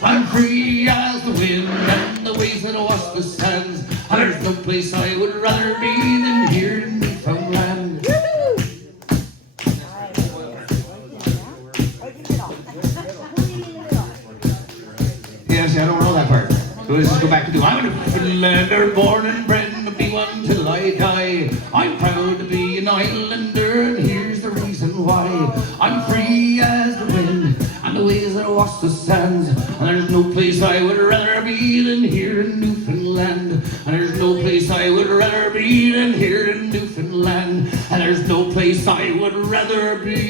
I'm free as the wind and the waves that wash the sands. And there's no place I would rather be than here in Newfoundland. Yes, I don't know that part. So let's just go back to do. I'm a Newfoundlander, born and bred, and be one till I die. I'm proud to be an islander, and here's the reason why. I'm free as the wind, and the waves that wash the sands. And there's no place I would rather be than here in Newfoundland. And there's no place I would rather be than here in Newfoundland. And there's no place I would rather be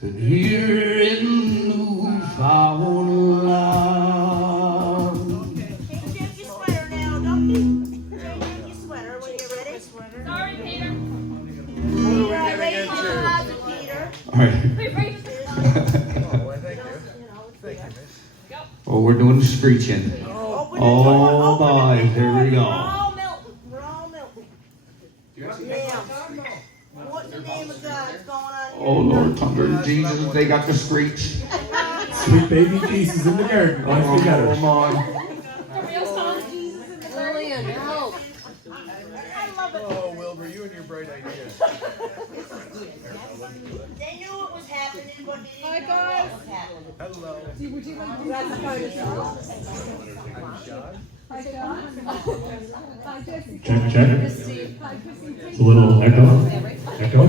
than here in Newfoundland. Change your sweater now, don't you? Change your sweater when you're ready. Sorry, Peter. All right, ready to deposit, Peter. All right. Oh, we're doing the Screech-In. Open the door, Oh open boy, the here we door. go. We're all melting. We're all melting. Now, what's the name of God that's going on here? Oh Lord, thunder, Jesus, they got the Screech. Sweet baby Jesus in the garden. Once together. Oh my. The real song of Jesus in the Lillian, help. I love it. Oh, Wilbur, you and your bright ideas. They knew it was happening, but they Hi, didn't know guys. what was happening. Hello. Would you like to do I'm Sean. Hi, John. Hi, Jessica. Check, check. Christine. Hi, Christine. It's a little echo. Echo.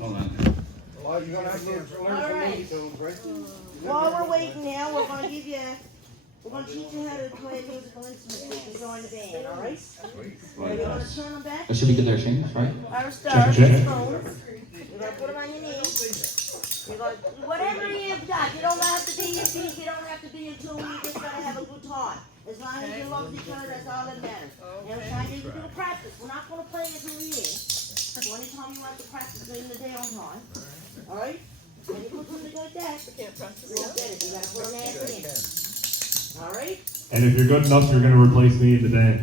Hold on. Well, you're gonna have to learn All some right. Looney Tunes, right? While we're waiting now, we're gonna give you, we're gonna teach you how to play a musical instrument so you can join the band, all right? Are you gonna turn them back? That should be good there, Shane, right? Our stars, check. these phones. You're gonna put them on your knees. You're gonna, whatever you've got, you don't have to be your feet, you don't have to be your tune, you just gotta have a good time. As long as you love each other, that's all that matters. Now, try to do a practice. We're not gonna play it until the end. So anytime you want to practice during the day on time. All right? When you put something like that, you won't get it. You gotta put an answer in. All right? And if you're good enough, you're going to replace me in the band.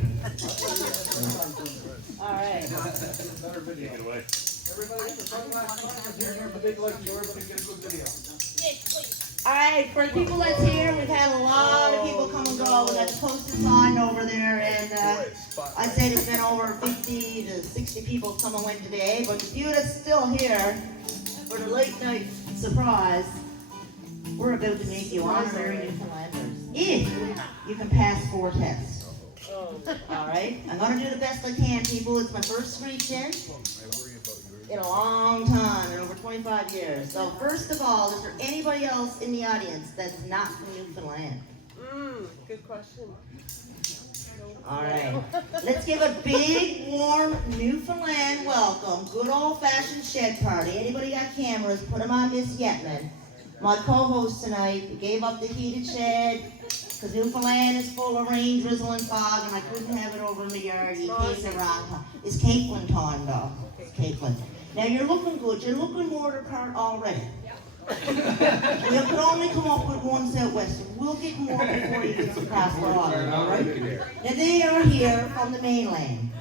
All right. Better video. Take it away. Everybody, the sunglasses here, the big light, so everybody get a good video. All right, for the people that's here, we've had a lot of people come and go. We got the poster sign over there, and I'd say there's been over 50 to 60 people come and went today. But the few that's still here for the late night surprise, we're about to make you honorary Newfoundlanders. If you can pass 4 tests. All right, I'm gonna do the best I can, people. It's my first Screech-In in a long time, in over 25 years. So first of all, is there anybody else in the audience that's not from Newfoundland? Good question. All right, let's give a big, warm Newfoundland welcome. Good old-fashioned shed party. Anybody got cameras? Put them on Miss Yetman, my co-host tonight, who gave up the heated shed because Newfoundland is full of rain, drizzle, and fog, and I couldn't have it over in the yard. You came the wrong time. It's Caitlin time, though. It's Caitlin. Now, you're looking good. You're looking more the part already. You could only come up with one Southwestern. We'll get more before you get across the water, all right? Now, they are here from the mainland.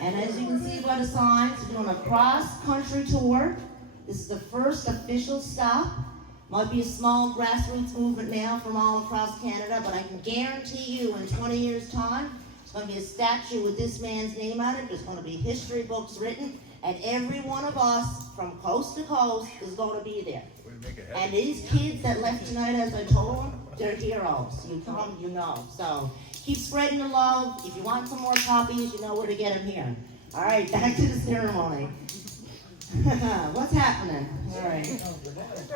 And as you can see by the signs, we're doing a cross-country tour. This is the first official stop. Might be a small grassroots movement now from all across Canada, but I can guarantee you in 20 years' time, there's going to be a statue with this man's name on it. There's going to be history books written, and every one of us from coast to coast is going to be there. And these kids that left tonight, as I told them, they're heroes. You come, you know. So keep spreading the love. If you want some more copies, you know where to get them here. All right, back to the ceremony. What's happening? All right.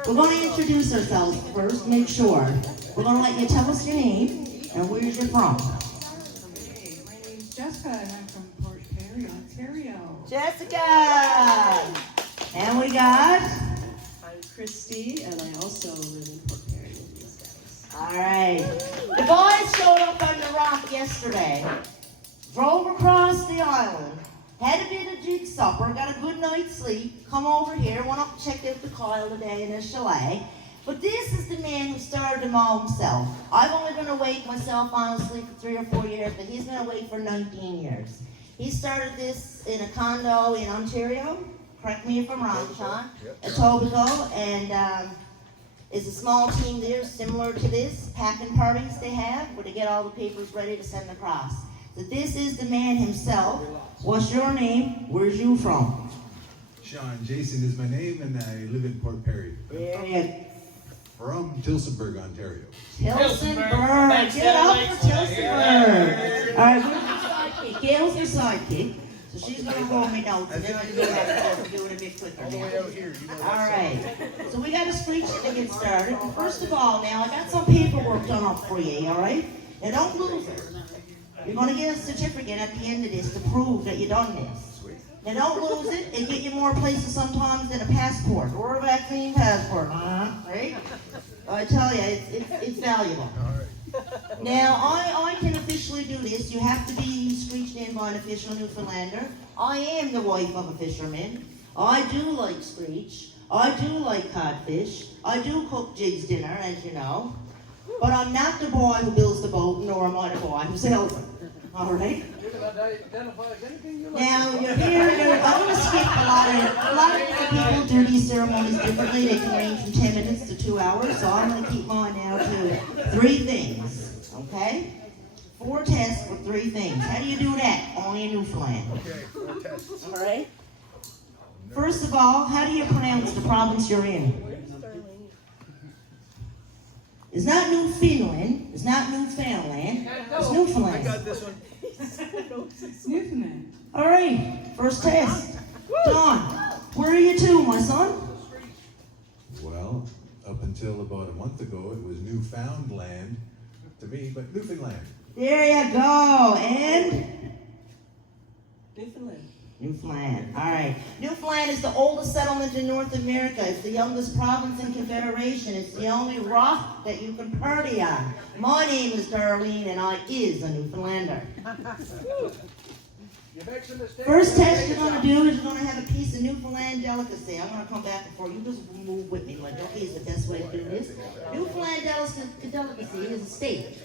We're going to introduce ourselves first, make sure. We're going to let you tell us your name and where you're from. Hey, my name's Jessica and I'm from Port Perry, Ontario. Jessica! And we got? I'm Christy and I also live in Port Perry with these guys. All right. The boys showed up on the rock yesterday, drove across the island, had a bit of jig supper, got a good night's sleep, come over here, went up and checked out the Kyle today in his chalet. But this is the man who started them all himself. I've only been awake myself, honestly, for 3 or 4 years, but he's been awake for 19 years. He started this in a condo in Ontario, correct me if I'm wrong, Sean, Etobicoke, and it's a small team there similar to this, packing parties they have, where they get all the papers ready to send across. So this is the man himself. What's your name? Where's you from? Sean, Jason is my name, and I live in Port Perry. There you From Tillsonburg, Ontario. Tillsonburg. Get up for Tillsonburg. All right, where's your sidekick? Gail's your sidekick. So she's going to hold me notes, and then I can do it a bit quicker now. All right. So we got a Screech-In to get started. Well, first of all, now, I got some paperwork done up for you, all right? Now, don't lose it. You're going to get a certificate at the end of this to prove that you done this. Now, don't lose it. They get you more places sometimes than a passport or a vaccine passport. Right? I tell you, it's valuable. Now, I can officially do this. You have to be Screech-In by an official Newfoundlander. I am the wife of a fisherman. I do like Screech. I do like codfish. I do cook Jig's dinner, as you know. But I'm not the boy who builds the boat, nor am I the boy who sails it. All right? You can identify as anything you like. Now, you're here, I'm going to skip a lot of different people do these ceremonies differently. They can range from 10 minutes to 2 hours, so I'm going to keep mine now to 3 things, okay? 4 tests for 3 things. How do you do that? Only in Newfoundland. Okay, 4 tests. All right? First of all, how do you pronounce the province you're in? It's not Newfoundland. It's not Newfoundland. It's Newfoundland. I got this one. Newfoundland. All right, first test. John, where are you to, my son? Well, up until about a month ago, it was Newfoundland to me, but Newfoundland. There you go. And Newfoundland. Newfoundland. All right. Newfoundland is the oldest settlement in North America. It's the youngest province in Confederation. It's the only rock that you can party on. My name is Darlene, and I is a Newfoundlander. You make some mistakes. First test you're going to do is you're going to have a piece of Newfoundland delicacy. I'm going to come back before you just move with me. Like, okay, is the best way to do this. Newfoundland delicacy is a steak.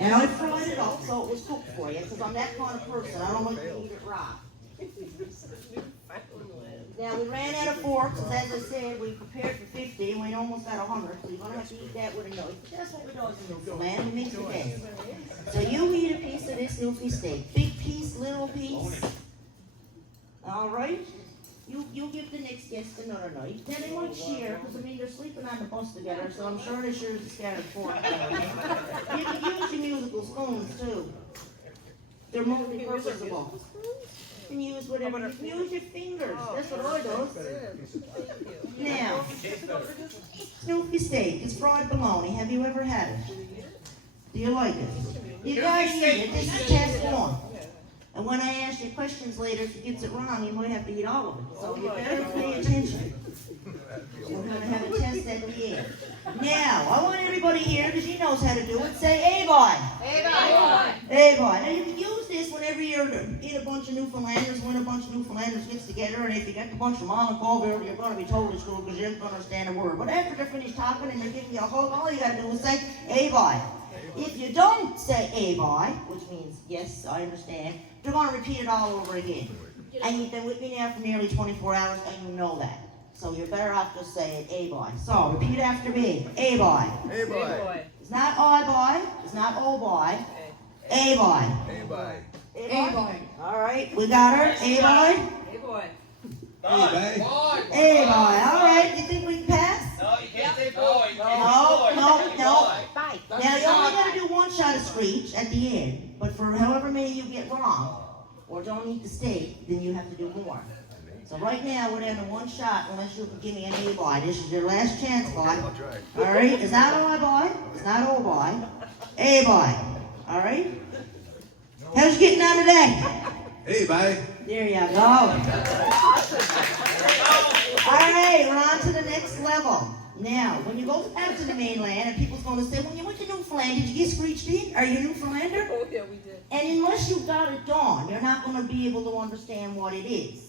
And I fried it up so it was cooked for you, because I'm that kind of person. I don't like to eat it raw. Now, we ran out of forks, as I said, we prepared for 50, and we almost got 100, so you're going to have to eat that with a knife. But that's what we do in Newfoundland, we mix it in. So you eat a piece of this Newfie steak. Big piece, little piece. All right? You give the next guest another knife. Now, they might share, because, I mean, they're sleeping on the bus together, so I'm sure they share the scattered fork. You can use your musical spoons, too. They're multi-purposable. You can use whatever. You can use your fingers. That's what I do. Now, Newfie steak. It's fried bologna. Have you ever had it? Do you like it? You gotta eat it. This is test 1. And when I ask you questions later, if he gets it wrong, you might have to eat all of it. So you better pay attention. We're gonna have a test at the end. Now, I want everybody here, because he knows how to do it, say, "Hey, boy." Hey, bye. Hey, boy. Now, you can use this whenever you're in a bunch of Newfoundlanders, when a bunch of Newfoundlanders gets together, and if you get a bunch of mom and call there, you're going to be told it's cool because you ain't going to understand a word. But after they're finished talking and they're giving you a hug, all you got to do is say, "Hey, boy." If you don't say, "Hey, boy," which means, yes, I understand, they're going to repeat it all over again. And you've been with me now for nearly 24 hours, and you know that. So you're better off just saying, "Hey, boy." So repeat after me. "Hey, boy." Hey, boy. It's not "I, boy." It's not "Oh, boy." "Hey, boy." Hey, boy. Hey, boy. All right, we got her. "Hey, boy." Hey, boy. Hey, bye. "Hey, boy." All right, you think we can pass? No, you can't say boy. No. Now, you only got to do 1 shot of Screech at the end, but for however many you get wrong, or don't eat the steak, then you have to do more. So right now, we're down to 1 shot, unless you can give me an "A, boy." This is your last chance, boy. I'll try. All right, it's not "I, boy." It's not "Oh, boy." "A, boy." All right? How's you getting on today? Hey, bye. There you go. All right, we're on to the next level. Now, when you go back to the mainland, and people's going to say, "When you went to Newfoundland, did you get Screech-In? Are you a Newfoundlander?" Oh, yeah, we did. And unless you've got it done, you're not going to be able to understand what it is.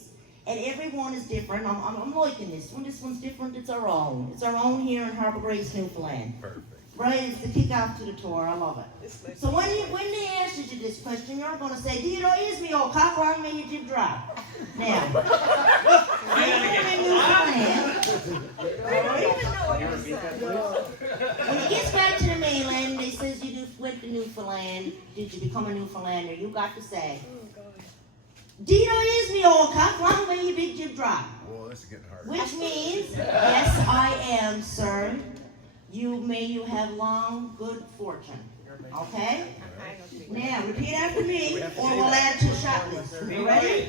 And everyone is different. I'm liking this one. This one's different. It's our own. It's our own here in Harbour Grace, Newfoundland. Perfect. Right? It's the kick-off to the tour. I love it. So when they ask you this question, you're going to say, "Do you know, is me old cock wrong me you did drop?" Now, When he gets back to the mainland, they says you went to Newfoundland. Did you become a Newfoundlander? You got to say, Dino is me old cock, long may you big jib drop. Whoa, this is getting hard. Which means, yes, I am, sir. May you have long, good fortune. Okay? Now, repeat after me, or we'll add to the shot list. You ready?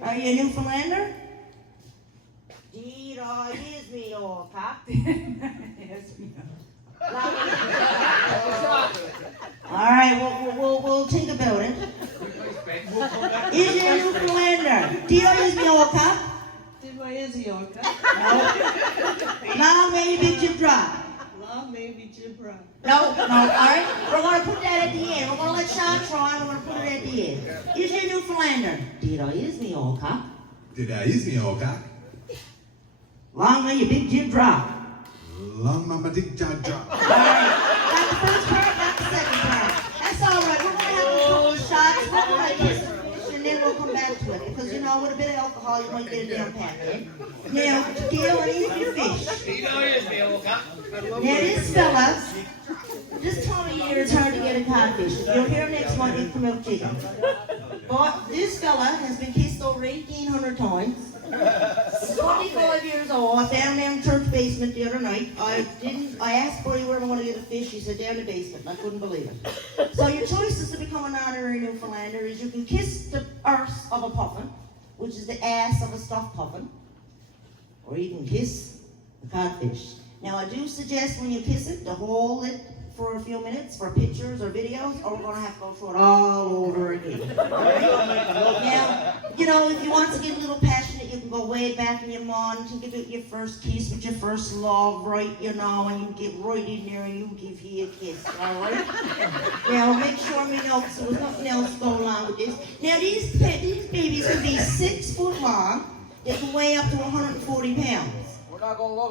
Are you a Newfoundlander? Dino is me old cock. All right, we'll think about it. Is you a Newfoundlander? Dino is me old cock. Did my Izzy Orca? No. Long may you big jib drop. Long maybe Jim Brown. No, all right. We're going to put that at the end. We're going to let Sean try, and we're going to put it at the end. Is you a Newfoundlander? Dino is me old cock. Did I use me, old cock? Long may you big jib drop. Long mama dick jog drop. All right. Got the first part, got the second part. That's all right. We're going to have a couple shots. We're going to get some fish, and then we'll come back to it. Because, you know, with a bit of alcohol, you might get a damn pack. Now, Gail, and eat your fish. Now, this fella, this time of year it's hard to get a codfish. If you're here next month, you come out chicken. But this fella has been kissed over 1,800 times. 25 years old. I found him in the church basement the other night. I asked Buddy where I want to get a fish. He said down the basement. I couldn't believe it. So your choices to become an honorary Newfoundlander is you can kiss the arse of a puffin, which is the ass of a stuffed puffin, or you can kiss the codfish. Now I do suggest when you kiss it to hold it for a few minutes for pictures or videos, or we're going to have to go through it all over again. Now, you know, if you want to get a little passionate, you can go way back in your mind and give it your first kiss with your first love, right, you know, and you get right in there and you give he a kiss, all right? Now, make sure we know, so there's nothing else going on with this. Now, these babies can be 6 foot long. They can weigh up to 140 pounds.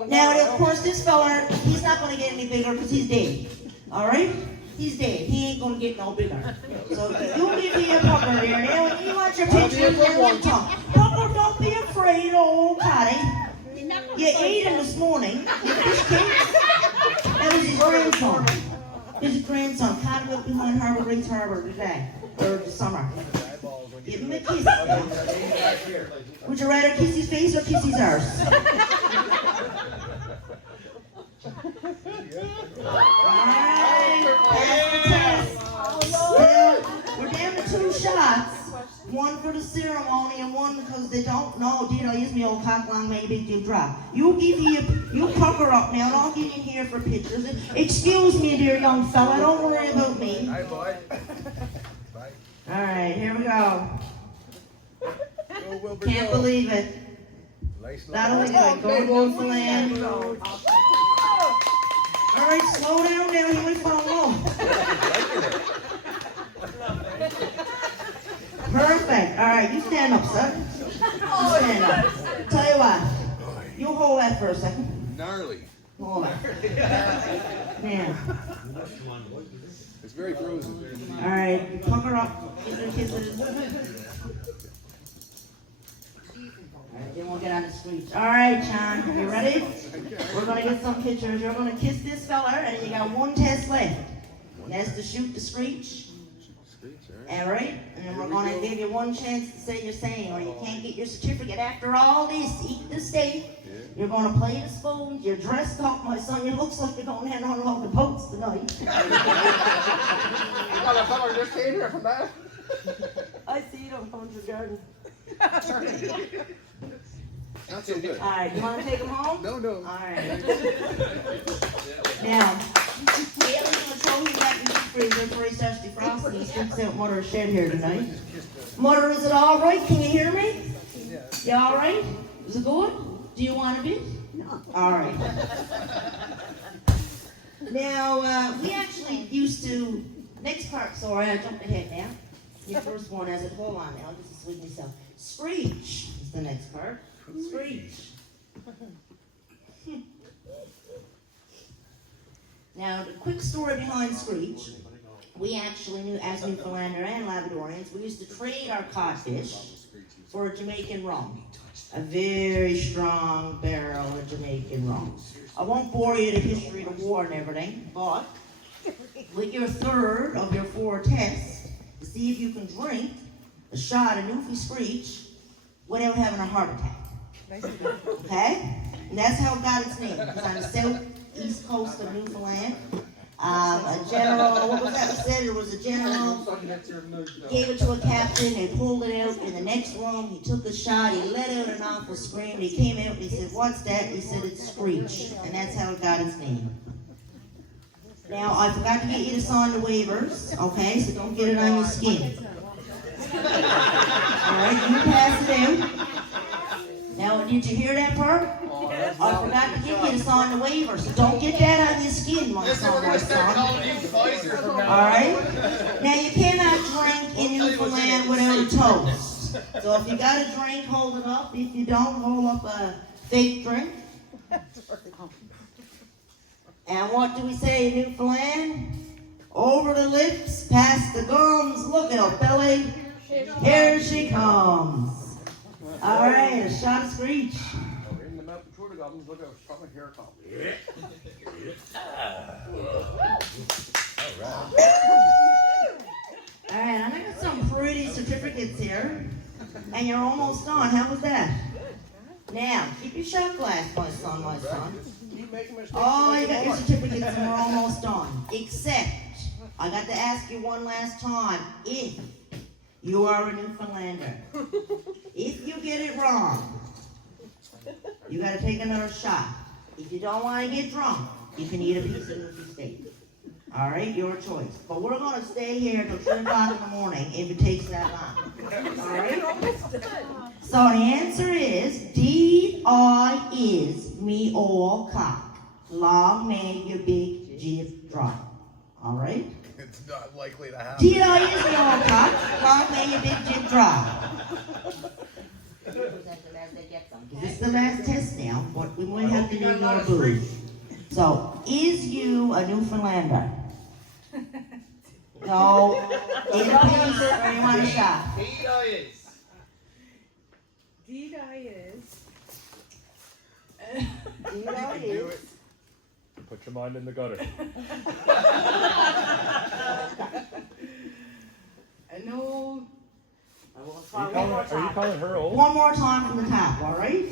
Now, of course, this fella, he's not going to get any bigger because he's dead. All right? He's dead. He ain't going to get no bigger. So you give me a pucker there. Now, when you want your pictures, then you talk. Pucker, don't be afraid, old Patty. You ate him this morning. You fish cakes. That was his grandson. His grandson. Caught him up behind Harbor Reach Harbor today. Or the summer. Give him a kiss. Would you rather kiss his face or kiss his arse? Alright, pass the test. Well, we're down to 2 shots. One for the ceremony and one because they don't know. Dino, use me old cock long, maybe you drop. You pucker up now. Don't get in here for pictures. Excuse me, dear young fella. Don't worry about me. Hi, boy. Alright, here we go. Go, Wilbur, Can't go. believe it. Nice Not only did I go to Newfoundland. All right, slow down now. He might fall off. Perfect. All right, you stand up, sir. You stand up. Tell you what. You hold that for a second. Gnarly. Hold that. Now. It's very frozen. All right, pucker up. Get your kisses. Then we'll get on the Screech. All right, Sean, you ready? We're going to get some pictures. You're going to kiss this fella, and you got 1 test left. And that's to shoot the Screech. All right? And then we're going to give you 1 chance to say your saying, or you can't get your certificate after all this. Eat the steak. You're going to play the spoons. You're dressed up, my son. It looks like you're going to have on all the boats tonight. You got a fella just came here from that? I see it on Country Garden. Not so good. All right, you want to take them home? No, no. All right. Now, Gail's going to throw him back in the freezer before he starts defrosting. He sticks out Mother's shed here tonight. Mother, is it all right? Can you hear me? You all right? Is it good? Do you want a bit? No. All right. Now, we actually used to, next part, sorry, I jumped ahead now. Your first one has it. Hold on now, I'll just sweeten myself. Screech is the next part. Screech. Now, the quick story behind Screech, we actually knew, as Newfoundlander and Labradorians, we used to trade our codfish for Jamaican rum. a very strong barrel of Jamaican rum. I won't bore you with the history of the war and everything, but with your third of your 4 tests, to see if you can drink a shot of Newfie Screech without having a heart attack. Okay? And that's how it got its name, because on the southeast coast of Newfoundland, a general, what was that we said? There was a general, gave it to a captain, they pulled it out in the next room, he took a shot, he let out an awful scream, he came out and he said, "What's that?" He said, "It's Screech," and that's how it got its name. Now, I forgot to get you to sign the waivers, okay, so don't get it on your skin. Alright, you pass it out. Now, did you hear that part? I forgot to get you to sign the waiver, so don't get that on your skin, my son. Alright? Now, you cannot drink in Newfoundland without a toast. So if you got a drink, hold it up. If you don't, hold up a fake drink. And what do we say in Newfoundland? Over the lips, past the gums, look out, Billy. Here she comes. Alright, a shot of Screech. In the mountain tour, the goblins look out, strong here comes. Alright, and I got some pretty certificates here. And you're almost done. How was that? Now, keep your shot glass, my son, my son. Keep making mistakes. Oh, you got your certificates and we're almost done. Except, I got to ask you one last time, if you are a Newfoundlander, if you get it wrong, you got to take another shot. If you don't want to get drunk, you can eat a piece of Newfie steak. All right, your choice. But we're going to stay here till 3 o'clock in the morning if it takes that long. All right? So the answer is, D-I is me all cock. Long may your big jib drop. All right? It's not likely to happen. D-I is me all cock. Long may your big jib drop. This is the last test now, but we might have to do more booze. So, is you a Newfoundlander? No. Eat a piece or you want a shot? D-I is. D-I is. Put your mind in the gutter. No. I will Are try you one more calling time. her old? One more time from the top, all right?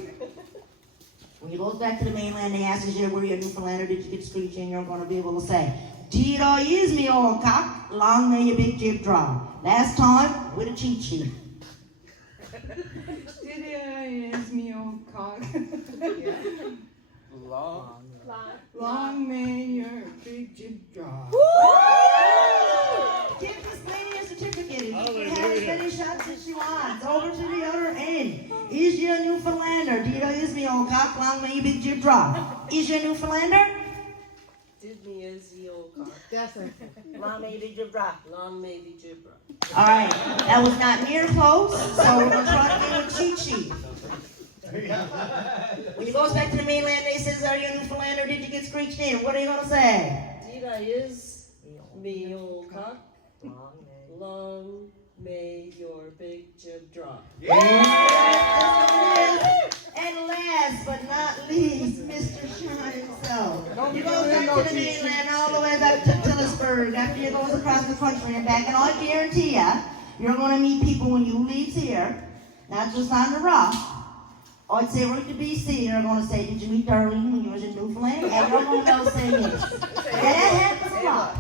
When you go back to the mainland, they ask you, were you a Newfoundlander? Did you get Screech-In? You're going to be able to say, D-I is me old cock, long may your big jib drop. Last time, with a cheat sheet. D-I is me old cock. Long may your big jib drop. Give this lady a certificate. You can have as many shots as she wants. Over to the other end. Is you a Newfoundlander? D-I is me old cock, long may your big jib drop. Is you a Newfoundlander? Did me is the old car. Long may your big jib drop. Long may the jibra. All right, that was not near close, so we're going to try to get a cheat sheet. When you goes back to the mainland, they says, are you a Newfoundlander? Did you get Screech-In? What are you going to say? Did I is me old cock. Long may your big jib drop. And last but not least, Mr. Sean himself. He goes back to the mainland all the way back to Tillsburg after he goes across the country and back. And I guarantee you're going to meet people when you leave here, not just on the rock. I'd say right to BC, they're going to say, did you meet Darlene when you was in Newfoundland? And you're going to say yes. And that happens a lot.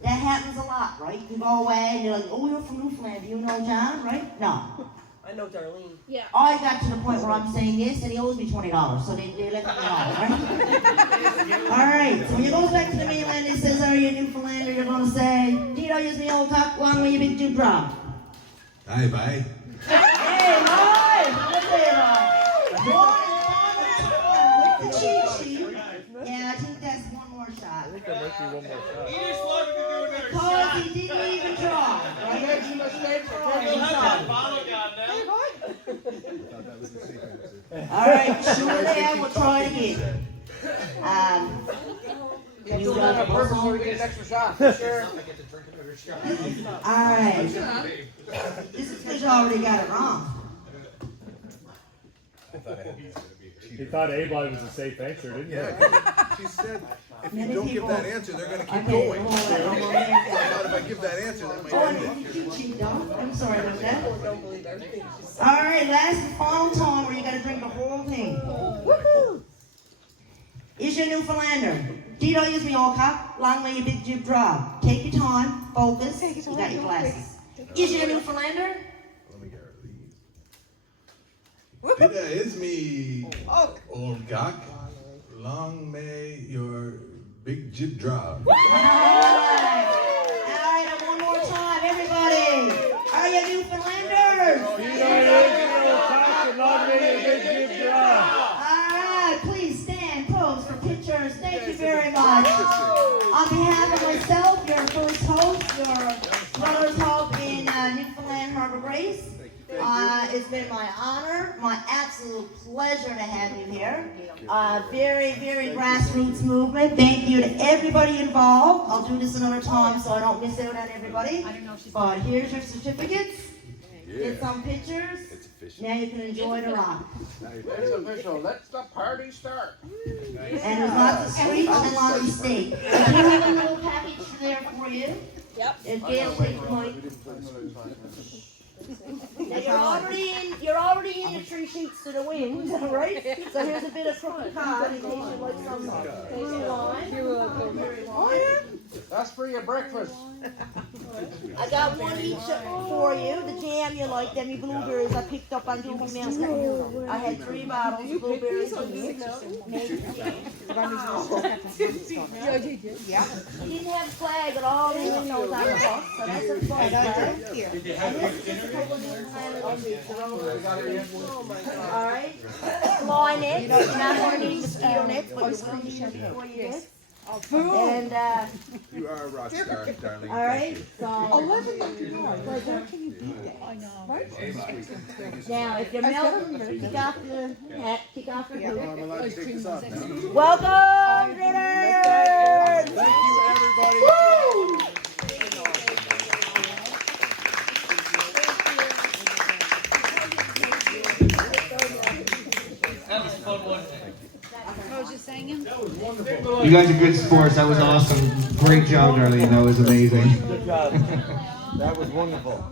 That happens a lot, right? You go away and you're like, oh, you're from Newfoundland. Do you know John, right? No. I know Darlene. Yeah. I got to the point where I'm saying yes, and he owes me $20, so they let me know, right? All right, so when you go back to the mainland, it says, are you a Newfoundlander? You're going to say, did I use me old cock, long way you big jib drop? Bye bye. Hey, boy! Let's say it all. With the cheat sheet. Yeah, I think that's one more shot. I think there might be one more shot. Because he didn't even try. Right? He all right, sure there, we'll try it again. You got a purpose before we get an extra shot. Sure. all right. This is because you already got it wrong. thought Abby was gonna be a He cheater. thought A-Boy was a safe answer, didn't he? Yeah, she said, if you Many don't give people- that answer, they're gonna keep Okay, going. hold on, hold on, hold on. I thought if I give that answer, that might Oh, end it. and you cheat, don't? I'm sorry about that. People don't believe everything she says. All right, last and final time where you gotta drink the whole thing. Woohoo! Is your Newfoundlander? Dito use me all cock, long way your big jib drop. Take your time, focus, you got your glasses. Is your Newfoundlander? Let me get rid of these. Dita is me, old cock. Long may your big jib drop. Alright, and one more time, everybody. Are you Newfoundlanders? Alright, please stand, pose for pictures. Thank you very much. On behalf of myself, your first host, your brother's hope in Newfoundland Harbor Grace, it's been my honor, my absolute pleasure to have you here. Very, very grassroots movement. Thank you to everybody involved. I'll do this another time so I don't miss out on everybody. But here's your certificates. Get some pictures. Now you can enjoy the rock. It's official. Let's the party start. And there's lots of sweets and lots of steak. I do have a little package there for you. Yep. If Gail takes the mic. Now you're already in your 3 sheets to the wind, right? So here's a bit of crooked cod in case you like some wine. Oh yeah. That's for your breakfast. I got one each for you. The jam you like, them your blueberries I picked up on Doobie Mountain. I had 3 bottles of blueberries each. He didn't have a flag at all, he was on the bus, so that's a flag. Did you And this is just a couple of Alright, fly net, you're not gonna need mosquito nets, but you will need them before you get. And, You are a rock star, darling. alright, so. 11 How can you beat that? I know. Now, if you're melting, kick off the hat, kick off your hood. I'm allowed to take this off now. Welcome, Druthers! Thank you, everybody. That was a fun one. I was just saying him. You guys are good sports. That was awesome. Great job, Darlene. That was amazing. Good job. That was wonderful.